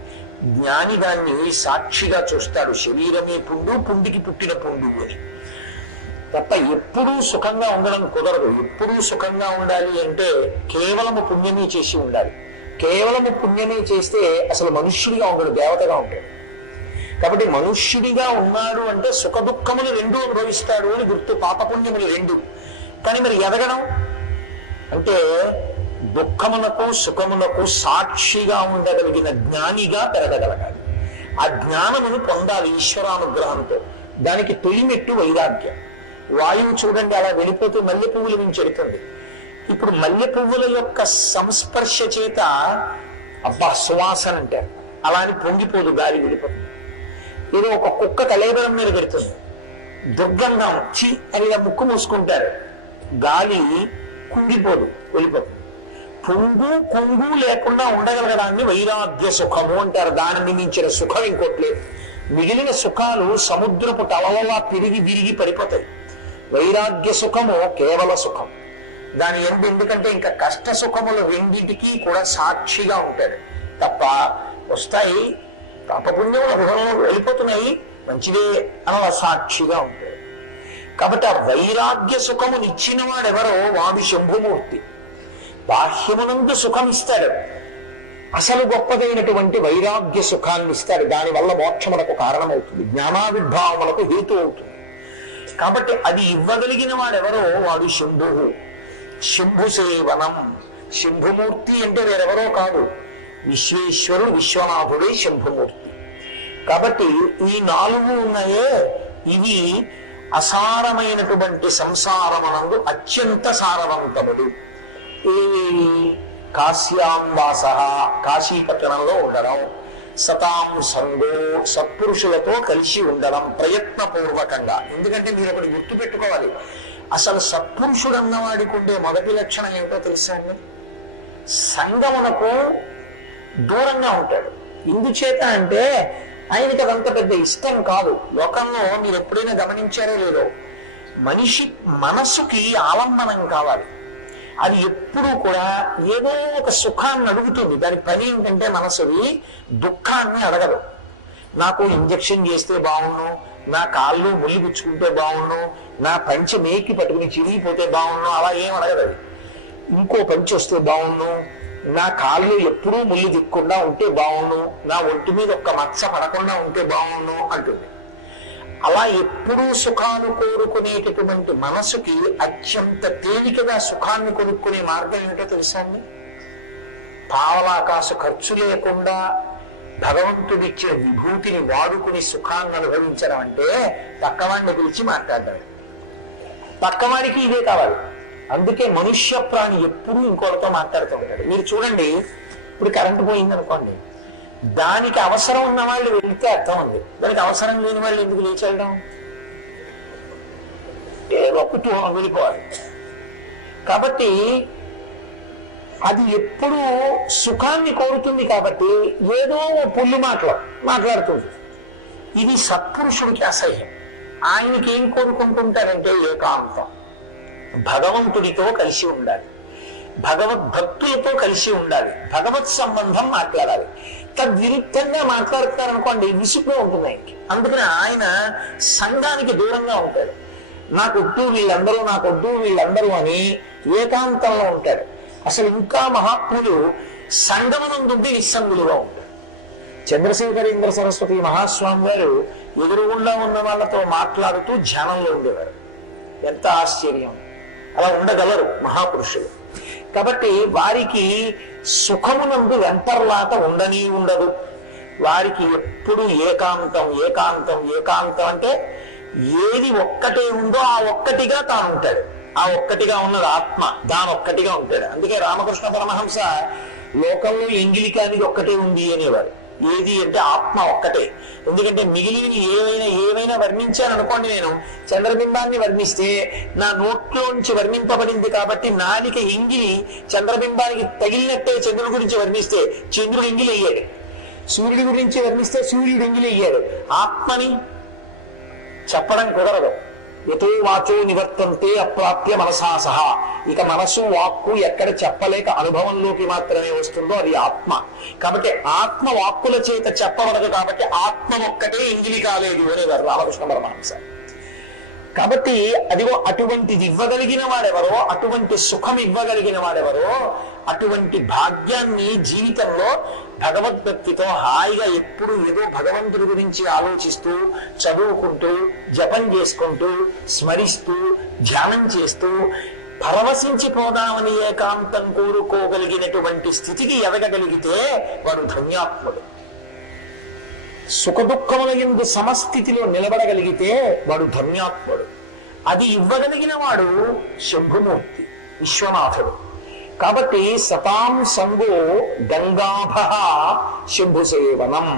జ్ఞాని దాన్ని సాక్షిగా చూస్తాడు, శరీరమే పుండు, పుండికి పుట్టిన పుండు అని. తప్ప ఎప్పుడూ సుఖంగా ఉండడం కుదరదు. ఎప్పుడూ సుఖంగా ఉండాలి అంటే కేవలము పుణ్యమే చేసి ఉండాలి. కేవలము పుణ్యమే చేస్తే అసలు మనుష్యుడిగా ఉండడు, దేవతగా ఉంటాడు. కాబట్టి మనుష్యుడిగా ఉన్నాడు అంటే సుఖ దుఃఖములు రెండూ అనుభవిస్తాడు అని గుర్తు. పాపపుణ్యములు రెండు. కానీ మరి ఎదగడం అంటే దుఃఖమునకు సుఖమునకు సాక్షిగా ఉండగలిగిన జ్ఞానిగా పెరగగలగాలి. ఆ జ్ఞానమును పొందాలి ఈశ్వరానుగ్రహంతో. దానికి తొలిమెట్టు వైరాగ్యం. వాయువు చూడండి అలా వెళ్ళిపోతూ మల్లె పువ్వుల నుంచి ఎడుతుంది. ఇప్పుడు మల్లె పువ్వుల యొక్క సంస్పర్శ చేత అబ్బా సువాసన అంటారు, అలా అని పొంగిపోదు, గాలి వెళ్ళిపోతుంది. ఏదో ఒక కుక్క కలేబరం మీద పెడుతుంది, దుర్గంధం చి అని ముక్కు మూసుకుంటారు, గాలి కుంగిపోదు, వెళ్ళిపోతుంది. పొంగు కొంగు లేకుండా ఉండగలగడాన్ని వైరాగ్య సుఖము అంటారు. దానిని మించిన సుఖం ఇంకోట్లేదు. మిగిలిన సుఖాలు సముద్రపు టలవలా తిరిగి విరిగి పడిపోతాయి. వైరాగ్య సుఖము కేవల సుఖం. దాని ఎందుకంటే ఇంకా కష్ట సుఖములు రెండింటికి కూడా సాక్షిగా ఉంటాడు తప్ప వస్తాయి పాపపుణ్యములు హృదయంలో వెళ్ళిపోతున్నాయి, మంచిదే అలా సాక్షిగా ఉంటాడు. కాబట్టి ఆ వైరాగ్య సుఖము నిచ్చిన వాడెవరో వాడు శంభుమూర్తి. బాహ్యమునందు సుఖం ఇస్తాడు, అసలు గొప్పదైనటువంటి వైరాగ్య సుఖాన్ని ఇస్తాడు. దానివల్ల మోక్షమునకు కారణమవుతుంది, జ్ఞానావిర్భావములకు హేతు అవుతుంది. కాబట్టి అది ఇవ్వగలిగిన వాడెవరో వాడు శంభు. శంభు సేవనం. శంభుమూర్తి అంటే వేరెవరో కాదు, విశ్వేశ్వరుడు విశ్వనాథుడే శంభుమూర్తి. కాబట్టి ఈ నాలుగు ఉన్నాయే, ఇవి అసారమైనటువంటి సంసారమనందు అత్యంత సారవంతముడు. ఈ కాశ్యాం వాస, కాశీపట్టణంలో ఉండడం, సతాం సంగో, సత్పురుషులతో కలిసి ఉండడం ప్రయత్నపూర్వకంగా. ఎందుకంటే మీరు ఒకటి గుర్తు పెట్టుకోవాలి, అసలు సత్పురుషుడు అన్నవాడికి ఉండే మొదటి లక్షణం ఏమిటో తెలుసా అండి? సంగమునకు దూరంగా ఉంటాడు. ఎందుచేత అంటే ఆయనకి అదంత పెద్ద ఇష్టం కాదు. లోకంలో మీరు ఎప్పుడైనా గమనించారో లేదో, మనిషి మనసుకి ఆలంబనం కావాలి. అది ఎప్పుడూ కూడా ఏదో ఒక సుఖాన్ని అడుగుతుంది. దాని పని ఏంటంటే మనసుది దుఃఖాన్ని అడగదు. నాకు ఇంజక్షన్ చేస్తే బాగుండు, నా కాళ్ళు ముళ్ళు గుచ్చుకుంటే బాగుండు, నా పంచె మేకి పట్టుకుని చిరిగిపోతే బాగుండు, అలా ఏం అడగదు. అది ఇంకో పంచె వస్తే బాగుండు, నా కాళ్ళు ఎప్పుడూ ముళ్ళు దిక్కుండా ఉంటే బాగుండు, నా ఒంటి మీద ఒక్క మచ్చ పడకుండా ఉంటే బాగుండు అంటుంది. అలా ఎప్పుడూ సుఖాలు కోరుకునేటటువంటి మనసుకి అత్యంత తేలికగా సుఖాన్ని కొనుక్కునే మార్గం ఏమిటో తెలుసా అండి? పావలాకాసు ఖర్చు లేకుండా భగవంతుడిచ్చిన విభూతిని వాడుకుని సుఖాన్ని అనుభవించడం అంటే పక్కవాడిని పిలిచి మాట్లాడతాడు. పక్కవాడికి ఇదే కావాలి. అందుకే మనుష్య ప్రాణి ఎప్పుడూ ఇంకోటితో మాట్లాడుతూ ఉంటాడు. మీరు చూడండి, ఇప్పుడు కరెంటు పోయింది అనుకోండి, దానికి అవసరం ఉన్న వాళ్ళు వెళ్తే అర్థం ఉంది, దానికి అవసరం లేని వాళ్ళు ఎందుకు లేచి వెళ్ళడం? ఏదో కుతూహలం వెళ్ళిపోవాలి. కాబట్టి అది ఎప్పుడూ సుఖాన్ని కోరుతుంది. కాబట్టి ఏదో పుల్లు మాట్లాడుతుంది. ఇది సత్పురుషుడికి అసహ్యం. ఆయనకి ఏం కోరుకుంటుంటారంటే ఏకాంతం, భగవంతుడితో కలిసి ఉండాలి, భగవద్భక్తులతో కలిసి ఉండాలి, భగవత్ సంబంధం మాట్లాడాలి. తద్విరుద్ధంగా మాట్లాడుతున్నారనుకోండి విసుగ్గా ఉంటుంది ఆయనకి. అందుకని ఆయన సంఘానికి దూరంగా ఉంటాడు. నాకొద్దు వీళ్ళందరూ అని ఏకాంతంలో ఉంటాడు. అసలు ఇంకా మహాత్ములు సంగమనందుంటే నిస్సంగులుగా ఉంటాడు. చంద్రశేఖరేంద్ర సరస్వతి మహాస్వామి వారు ఎదురుగుండా ఉన్న వాళ్ళతో మాట్లాడుతూ ధ్యానంలో ఉండేవారు. ఎంత ఆశ్చర్యం! అలా ఉండగలరు మహాపురుషులు. కాబట్టి వారికి సుఖమునందు వెంపర్లాట ఉండదు. వారికి ఎప్పుడు ఏకాంతం అంటే ఏది ఒక్కటే ఉందో ఆ ఒక్కటిగా తాను ఉంటాడు. ఆ ఒక్కటిగా ఉన్నది ఆత్మ, దానొక్కటిగా ఉంటాడు. అందుకే రామకృష్ణ పరమహంస లోకంలో ఎంగిలికానికి ఒక్కటే ఉంది అనేవారు. ఏది అంటే ఆత్మ ఒక్కటే. ఎందుకంటే మిగిలినవి ఏవైనా వర్ణించాను అనుకోండి, నేను చంద్రబింబాన్ని వర్ణిస్తే నా నోట్లోంచి వర్ణింపబడింది కాబట్టి నాలిక ఎంగిలి చంద్రబింబానికి తగిలినట్టే చంద్రుడి గురించి వర్ణిస్తే చంద్రుడు ఎంగిలి అయ్యాడు, సూర్యుడి గురించి వర్ణిస్తే సూర్యుడు ఎంగిలి అయ్యాడు. ఆత్మని చెప్పడం కుదరదు. ఎతో వాచో నివర్తంతే అప్రాప్య మనసా సహా. ఇక మనసు వాక్కు ఎక్కడ చెప్పలేక అనుభవంలోకి మాత్రమే వస్తుందో అది ఆత్మ. కాబట్టి ఆత్మ వాక్కుల చేత చెప్పబడదు. కాబట్టి ఆత్మ ఒక్కటే ఎంగిలి కాలేదు అనేవారు రామకృష్ణ పరమహంస. కాబట్టి అదిగో అటువంటిది ఇవ్వగలిగిన వాడెవరో, అటువంటి సుఖం ఇవ్వగలిగిన వాడెవరో, అటువంటి భాగ్యాన్ని జీవితంలో భగవద్భక్తితో హాయిగా ఎప్పుడు ఏదో భగవంతుడి గురించి ఆలోచిస్తూ, చదువుకుంటూ, జపం చేసుకుంటూ, స్మరిస్తూ, ధ్యానం చేస్తూ పరవశించిపోదామని ఏకాంతం కోరుకోగలిగినటువంటి స్థితికి ఎదగగలిగితే వాడు ధన్యాత్ముడు. సుఖదుఖముల యందు సమస్థితిలో నిలబడగలిగితే వాడు ధన్యాత్ముడు. అది ఇవ్వగలిగిన వాడు శంభుమూర్తి, విశ్వనాథుడు. కాబట్టి సతాం సంగో గంగాభ శంభు సేవనం,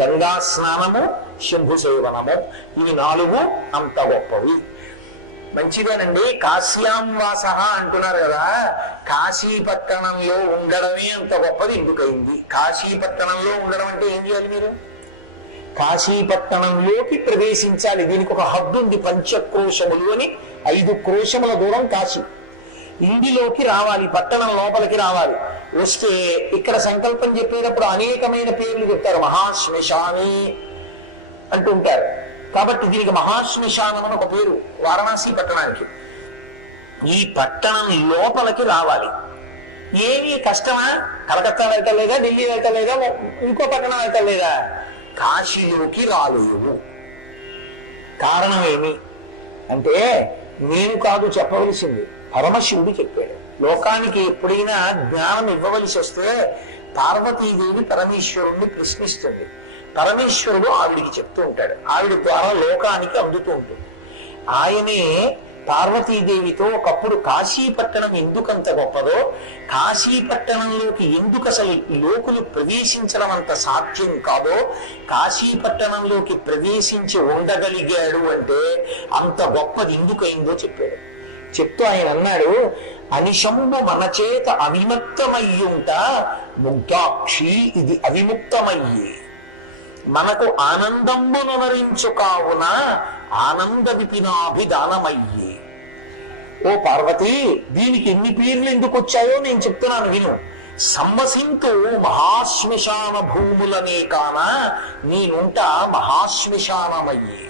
గంగా స్నానము, శంభు సేవనము, ఇవి 4 అంత గొప్పవి. మంచిదేనండి. కాశ్యాం వాస అంటున్నారు కదా, కాశీపట్టణంలో ఉండడమే అంత గొప్పది ఎందుకయింది? కాశీపట్టణంలో ఉండడం అంటే ఏం చేయాలి మీరు? కాశీపట్టణంలోకి ప్రవేశించాలి. దీనికి ఒక హద్దు ఉంది. 5 క్రోశములు అని, 5 క్రోశముల దూరం కాశీ. ఇంటిలోకి రావాలి, పట్టణం లోపలికి రావాలి. వస్తే ఇక్కడ సంకల్పం చెప్పేటప్పుడు అనేకమైన పేర్లు చెప్తారు. మహాశ్మశాని అంటుంటారు. కాబట్టి దీనికి మహాశ్మశానం అని ఒక పేరు వారణాసి పట్టణానికి. ఈ పట్టణం లోపలికి రావాలి. ఏమి కష్టమా? కలకత్తా వెళ్ళటలేదా, ఢిల్లీ వెళ్ళటలేదా, ఇంకో పట్టణం వెళ్ళటలేదా? కాశీలోకి రాలేవు. కారణం ఏమి అంటే నేను కాదు చెప్పవలసింది, పరమశివుడు చెప్పాడు. లోకానికి ఎప్పుడైనా జ్ఞానం ఇవ్వవలసి వస్తే పార్వతీదేవి పరమేశ్వరుణ్ణి ప్రశ్నిస్తుంది. పరమేశ్వరుడు ఆవిడికి చెప్తూ ఉంటాడు. ఆవిడ ద్వారా లోకానికి అందుతూ ఉంటుంది. ఆయనే పార్వతీదేవితో ఒకప్పుడు కాశీపట్టణం ఎందుకంత గొప్పదో, కాశీపట్టణంలోకి ఎందుకు అసలు లోకులు ప్రవేశించడం అంత సాధ్యం కాదో, కాశీపట్టణంలోకి ప్రవేశించి ఉండగలిగాడు అంటే అంత గొప్పది ఎందుకైందో చెప్పాడు. చెప్తూ ఆయన అన్నాడు, అనిశంబు మన చేత అవిముక్తమయ్యుంట ముగ్ధాక్షి ఇది అవిముక్తమయ్యే, మనకు ఆనందంబునరించు కావున ఆనంద విపినాభిదానమయ్యే. ఓ పార్వతి, దీనికి ఎన్ని పేర్లు ఎందుకు వచ్చాయో నేను చెప్తున్నాను విను. సంవసింతు మహాశ్మశాన భూములనే కాన నేనుంట మహాశ్మశానమయ్యే,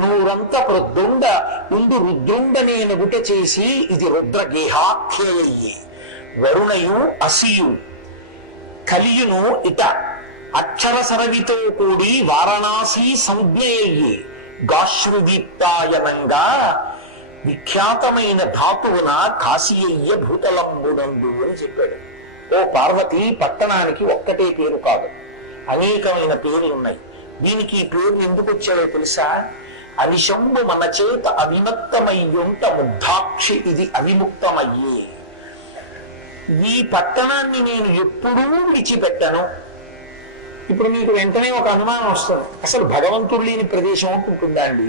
నూరంత ప్రొద్దుండ ఉండు రుద్రుండ నేను గుట చేసి ఇది రుద్రగేహాఖ్యయ్యే, వరుణయు అసియు కలియును ఇట అక్షర సరవితో కూడి వారణాసి సంజ్ఞయ్యే, గాశ్రుదీప్తాయనంగా విఖ్యాతమైన ధాతువున కాశీయ్య భూతలంబునందు అని చెప్పాడు. ఓ పార్వతి, పట్టణానికి ఒక్కటే పేరు కాదు, అనేకమైన పేర్లు ఉన్నాయి. దీనికి ఈ పేర్లు ఎందుకు వచ్చాడో తెలుసా? అనిశంబు మన చేత అవిముక్తమయ్యుంట ముగ్ధాక్షి ఇది అవిముక్తమయ్యే. ఈ పట్టణాన్ని నేను ఎప్పుడూ విడిచిపెట్టను. ఇప్పుడు మీకు వెంటనే ఒక అనుమానం వస్తుంది, అసలు భగవంతుడు లేని ప్రదేశం ఉంటుందా అండి?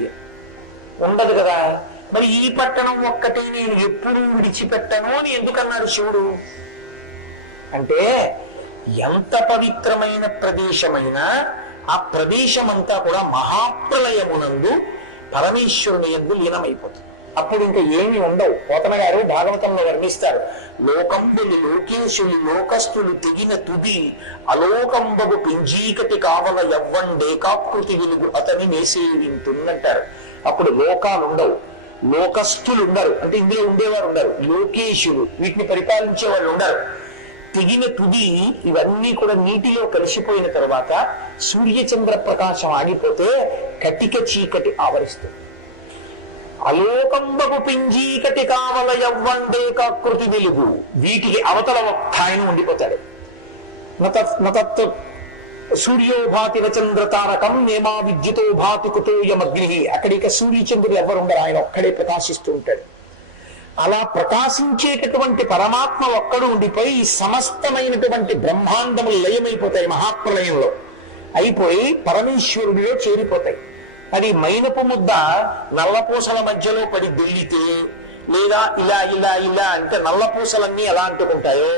ఉండదు కదా. మరి ఈ పట్టణం ఒక్కటే నేను ఎప్పుడూ విడిచిపెట్టను అని ఎందుకన్నాడు శివుడు అంటే, ఎంత పవిత్రమైన ప్రదేశమైనా ఆ ప్రదేశం అంతా కూడా మహాప్రలయమునందు పరమేశ్వరుని యందు లీనమైపోతుంది. అప్పుడు ఇంకా ఏమి ఉండవు. పోతన గారు భాగవతంలో వర్ణిస్తారు, లోకంబులు లోకేశులు లోకస్తులు తెగిన తుది అలోకంబగు పింజీకటి కావల ఎవ్వండేకాకృతి వెలుగు అతని నేసేవింటుందంటారు. అప్పుడు లోకాలు ఉండవు, లోకస్తులు ఉండరు, అంటే ఇందులో ఉండేవారు ఉండరు, లోకేశులు వీటిని పరిపాలించే వాళ్ళు ఉండరు. తెగిన తుది ఇవన్నీ కూడా నీటిలో కలిసిపోయిన తర్వాత సూర్యచంద్ర ప్రకాశం ఆగిపోతే కటిక చీకటి ఆవరిస్తుంది. అలోకంబకు పింజీకటి కావల ఎవ్వండేకాకృతి వెలుగు, వీటికి అవతల ఒక్క ఆయన ఉండిపోతాడు. నతత్ సూర్యోభాతి చంద్ర తారకం నేమా విద్యుతో భాతి కుతోయమగ్ని, అక్కడిక సూర్యచంద్రులు ఎవరు ఉండరు, ఆయన ఒక్కడే ప్రకాశిస్తూ ఉంటాడు. అలా ప్రకాశించేటటువంటి పరమాత్మ ఒక్కడు ఉండిపోయి సమస్తమైనటువంటి బ్రహ్మాండములు లయమైపోతాయి, మహాప్రలయంలో అయిపోయి పరమేశ్వరుడిలో చేరిపోతాయి. అది మైనపు ముద్ద నల్లపూసల మధ్యలో పడి దుల్లితే, లేదా ఇలా ఇలా ఇలా అంటే నల్లపూసలన్నీ ఎలా అంటుకుంటాయో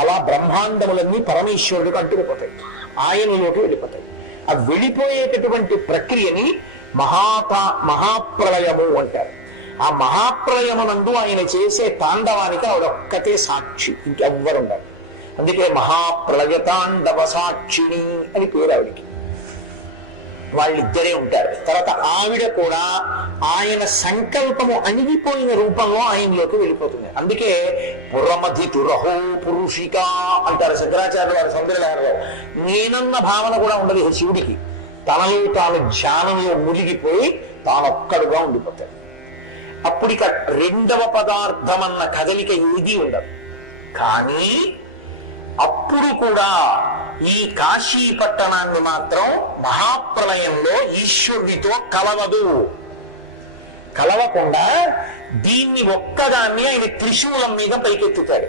అలా బ్రహ్మాండములన్నీ పరమేశ్వరుడికి అంటుకుపోతాయి, ఆయనలోకి వెళ్ళిపోతాయి. ఆ వెళ్ళిపోయేటటువంటి ప్రక్రియని మహాప్రలయము అంటారు. ఆ మహాప్రలయమునందు ఆయన చేసే తాండవానికి ఆవిడొక్కతే సాక్షి, ఇంకెవ్వరుండరు. అందుకే మహాప్రలయ తాండవ సాక్షిని అని పేరు ఆవిడికి. వాళ్ళిద్దరే ఉంటారు. తర్వాత ఆవిడ కూడా ఆయన సంకల్పము అణిగిపోయిన రూపంలో ఆయనలోకి వెళ్ళిపోతుంది. అందుకే పురమధి తురహో పురుషిక అంటారు శంకరాచార్య వారి సౌందర్యలహరిలో. నేనన్న భావన కూడా ఉండదు శివుడికి. తనలో తాను ధ్యానంలో మునిగిపోయి తానొక్కడుగా ఉండిపోతాడు. అప్పుడిక రెండవ పదార్థం అన్న కదలిక ఏదీ ఉండదు. కానీ అప్పుడు కూడా ఈ కాశీ పట్టణాన్ని మాత్రం మహాప్రలయంలో ఈశ్వరుడితో కలవదు. కలవకుండా దీన్ని ఒక్కదాన్ని ఆయన త్రిశూలం మీద పైకెత్తుతాడు.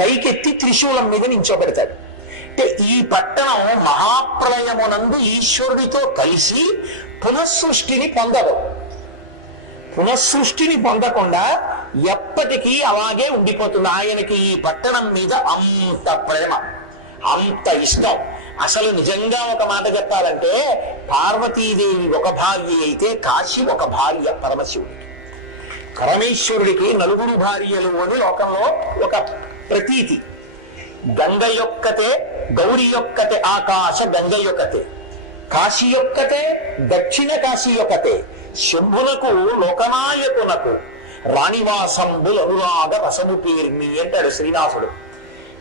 పైకెత్తి త్రిశూలం మీద నించోబెడతాడు. అంటే ఈ పట్టణం మహాప్రలయమునందు ఈశ్వరుడితో కలిసి పునఃసృష్టిని పొందదు. పునఃసృష్టిని పొందకుండా ఎప్పటికీ అలాగే ఉండిపోతుంది. ఆయనకి ఈ పట్టణం మీద అంత ప్రేమ, అంత ఇష్టం. అసలు నిజంగా ఒక మాట చెప్పాలంటే పార్వతీదేవి ఒక భార్య అయితే కాశీ ఒక భార్య పరమశివుడికి. పరమేశ్వరుడికి నలుగురు భార్యలు అని లోకంలో ఒక ప్రతీతి. గంగ యొక్కతే, గౌరి యొక్కతే, ఆకాశ గంగ యొక్కతే, కాశీ యొక్కతే, దక్షిణ కాశీ యొక్కతే, శంభునకు లోకనాయకునకు రాణివాసంబులు అనురాగ రసము పేర్మి అంటాడు శ్రీనాథుడు.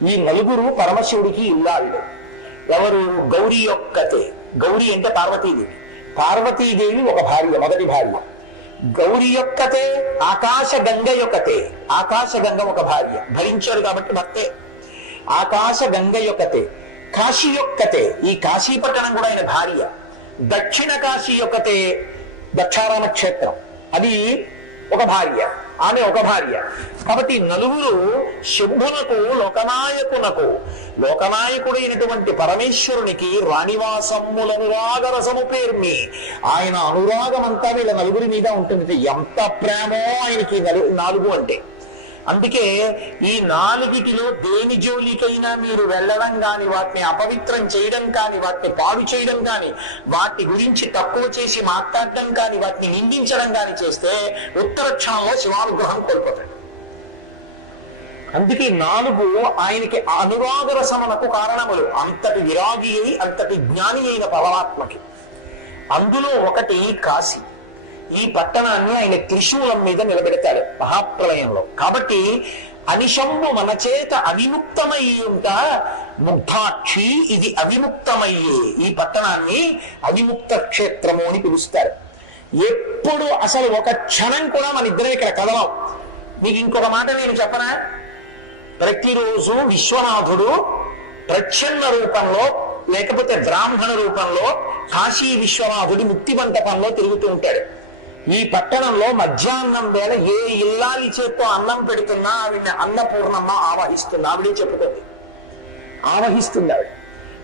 ఈ నలుగురు పరమశివుడికి ఇల్లాళ్ళు. ఎవరు? గౌరీ యొక్కతే. గౌరీ అంటే పార్వతీదేవి. పార్వతీదేవి ఒక భార్య, మొదటి భార్య. గౌరీ యొక్కతే, ఆకాశ గంగ యొక్కతే. ఆకాశ గంగ ఒక భార్య, భరించారు కాబట్టి భర్తే. ఆకాశ గంగ యొక్కతే. కాశీ యొక్కతే, ఈ కాశీ పట్టణం కూడా ఆయన భార్య. దక్షిణ కాశీ యొక్కతే, దక్షారామ క్షేత్రం, అది ఒక భార్య, ఆమె ఒక భార్య. కాబట్టి నలుగురు శంభునకు లోకనాయకునకు, లోకనాయకుడైనటువంటి పరమేశ్వరునికి రాణివాసములనురాగ రసము పేర్మి. ఆయన అనురాగం అంతా వీళ్ళ నలుగురి మీద ఉంటుంది. ఎంత ప్రేమో ఆయనకి నాలుగు అంటే. అందుకే ఈ నాలుగిటిలో దేని జోలికైనా మీరు వెళ్ళడం కానీ, వాటిని అపవిత్రం చేయడం కానీ, వాటిని పాడు చేయడం కానీ, వాటి గురించి తక్కువ చేసి మాట్లాడడం కానీ, వాటిని నిందించడం కానీ చేస్తే ఉత్తర క్షణంలో శివానుగ్రహం కోల్పోతాడు. అందుకే నాలుగు ఆయనకి అనురాగ రసమునకు కారణములు. అంతటి విరాగి అయి అంతటి జ్ఞాని అయిన పరమాత్మకి. అందులో ఒకటి కాశీ. ఈ పట్టణాన్ని ఆయన త్రిశూలం మీద నిలబెడతాడు మహాప్రలయంలో. కాబట్టి అనిశంభు మన చేత అవిముక్తమయ్యి ఉంటా ముగ్ధాక్షి, ఇది అవిముక్తమయ్యే ఈ పట్టణాన్ని అవిముక్త క్షేత్రము అని పిలుస్తారు. ఎప్పుడు అసలు ఒక క్షణం కూడా మన ఇద్దరం ఇక్కడ కదలం. మీకు ఇంకొక మాట నేను చెప్పనా? ప్రతిరోజు విశ్వనాథుడు ప్రచ్ఛన్న రూపంలో లేకపోతే బ్రాహ్మణ రూపంలో కాశీ విశ్వనాథుడి ముక్తి మంటపంలో తిరుగుతూ ఉంటాడు. ఈ పట్టణంలో మధ్యాహ్నం వేళ ఏ ఇల్లాలి చేత్తో అన్నం పెడుతున్నా ఆవిడ అన్నపూర్ణమ్మ ఆవహిస్తుంది. ఆవిడే చెప్పుతుంది, ఆవహిస్తుంది ఆవిడ.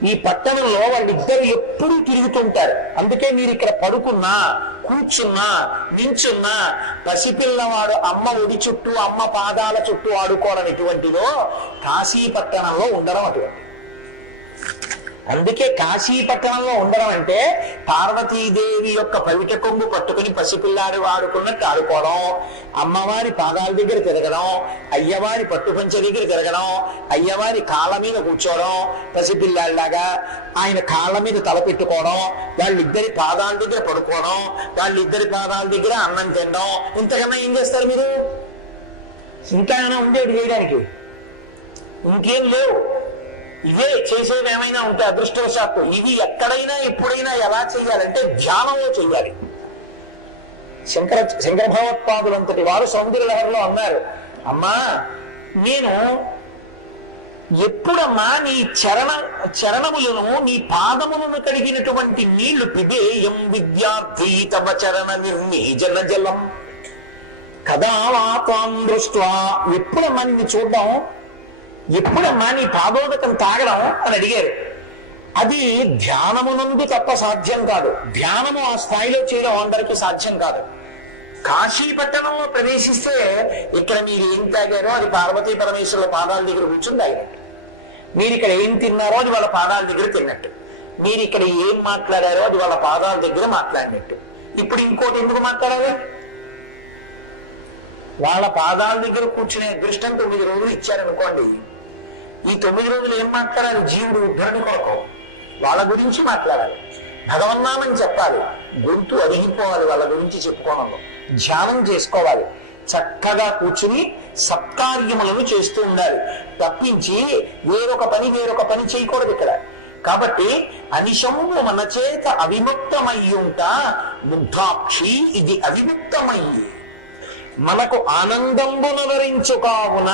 ఈ పట్టణంలో వాళ్ళిద్దరు ఎప్పుడూ తిరుగుతుంటారు. అందుకే మీరు ఇక్కడ పడుకున్నా కూర్చున్నా నించున్నా పసిపిల్లవాడు అమ్మ ఒడి చుట్టూ అమ్మ పాదాల చుట్టూ ఆడుకోవడం ఎటువంటిదో కాశీ పట్టణంలో ఉండడం అటువంటి. అందుకే కాశీ పట్టణంలో ఉండడం అంటే పార్వతీదేవి యొక్క పవిట కొంగు పట్టుకుని పసిపిల్లాడు ఆడుకున్నట్టు ఆడుకోవడం, అమ్మవారి పాదాల దగ్గర తిరగడం, అయ్యవారి పట్టుపంచ దగ్గర తిరగడం, అయ్యవారి కాళ్ళ మీద కూర్చోవడం, పసిపిల్లాడిలాగా ఆయన కాళ్ళ మీద తల పెట్టుకోవడం, వాళ్ళిద్దరి పాదాల దగ్గర పడుకోవడం, వాళ్ళిద్దరి పాదాల దగ్గర అన్నం తినడం. ఇంతకన్నా ఏం చేస్తారు మీరు? ఇంకా ఏమైనా ఉండేది చేయడానికి? ఇంకేం లేవు. ఇవే చేసేవి ఏమైనా ఉంటే అదృష్టవశాత్తు ఇవి ఎక్కడైనా ఎప్పుడైనా ఎలా చేయాలంటే ధ్యానంలో చేయాలి. శంకర భగవత్పాదులంతటి వారు సౌందర్య లహరిలో అన్నారు, అమ్మా నేను ఎప్పుడమ్మా నీ చరణములను నీ పాదములను కడిగినటువంటి నీళ్లు పిబేయం విద్యార్థి తవ చరణ నిర్మీజన జలం కదా వాతాం దృష్ట్వా, ఎప్పుడమ్మా నిన్ను చూద్దాం, ఎప్పుడమ్మా నీ పాదోదకం తాగడం అని అడిగారు. అది ధ్యానమునందు తప్ప సాధ్యం కాదు. ధ్యానము ఆ స్థాయిలో చేయడం అందరికీ సాధ్యం కాదు. కాశీ పట్టణంలో ప్రవేశిస్తే ఇక్కడ మీరు ఏం తాగారో అది పార్వతీ పరమేశ్వరుల పాదాల దగ్గర కూర్చుని తాగినట్టు, మీరు ఇక్కడ ఏం తిన్నారో అది వాళ్ళ పాదాల దగ్గర తిన్నట్టు, మీరు ఇక్కడ ఏం మాట్లాడారో అది వాళ్ళ పాదాల దగ్గర మాట్లాడినట్టు. ఇప్పుడు ఇంకోటి ఎందుకు మాట్లాడాలి? వాళ్ళ పాదాల దగ్గర కూర్చునే అదృష్టం 9 రోజులు ఇచ్చారనుకోండి, ఈ 9 రోజులు ఏం మాట్లాడాలి? జీవుడు ఉద్ధరణ కొరకు వాళ్ళ గురించి మాట్లాడాలి, భగవన్నామని చెప్పాలి, గొంతు అరిగిపోవాలి వాళ్ళ గురించి చెప్పుకోవడంలో, ధ్యానం చేసుకోవాలి, చక్కగా కూర్చుని సత్కార్యములను చేస్తూ ఉండాలి, తప్పించి వేరొక పని చేయకూడదు ఇక్కడ. కాబట్టి అనిశంభు మన చేత అవిముక్తమయ్యుంట ముగ్ధాక్షి ఇది అవిముక్తమయ్యి మనకు ఆనందంబునవరించు కావున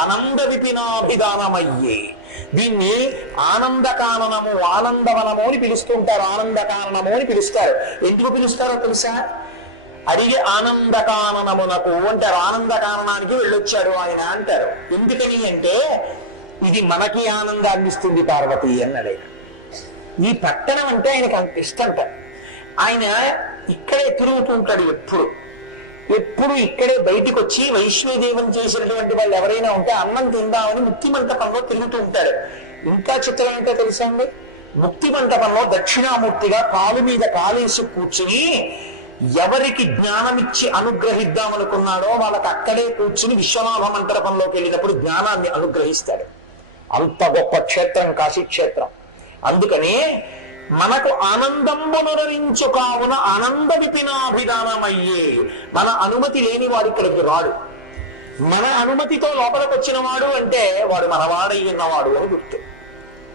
ఆనంద విపినాభిధానమయ్యే. దీన్ని ఆనంద కాననము ఆనందవనము అని పిలుస్తుంటారు, ఆనంద కాననము అని పిలుస్తారు. ఎందుకు పిలుస్తారో తెలుసా? అడిగి ఆనంద కాననమునకు అంటారు, ఆనంద కాననానికి వెళ్ళొచ్చాడు ఆయన అంటారు. ఎందుకని అంటే ఇది మనకి ఆనందాన్ని ఇస్తుంది పార్వతి అన్నాడు ఆయన. ఈ పట్టణం అంటే ఆయనకు అంత ఇష్టంట. ఆయన ఇక్కడే తిరుగుతుంటాడు, ఎప్పుడు ఇక్కడే బయటికి వచ్చి వైష్ణోదేవిని చేసినటువంటి వాళ్ళు ఎవరైనా ఉంటే అన్నం తిందామని ముక్తి మంటపంలో తిరుగుతూ ఉంటాడు. ఇంకా చిత్రం ఏంటో తెలుసా అండి? ముక్తి మంటపంలో దక్షిణామూర్తిగా కాలు మీద కాలేసి కూర్చుని ఎవరికి జ్ఞానమిచ్చి అనుగ్రహిద్దామనుకున్నాడో వాళ్ళకి అక్కడే కూర్చుని విశ్వనాథ మంటపంలోకి వెళ్ళినప్పుడు జ్ఞానాన్ని అనుగ్రహిస్తాడు. అంత గొప్ప క్షేత్రం కాశీక్షేత్రం. అందుకని మనకు ఆనందంబునరించు కావున ఆనంద విపినాభిధానమయ్యే. మన అనుమతి లేని వాడు ఇక్కడికి రాడు. మన అనుమతితో లోపలికి వచ్చిన వాడు అంటే వాడు మనవాడై ఉన్నవాడు అని గుర్తు.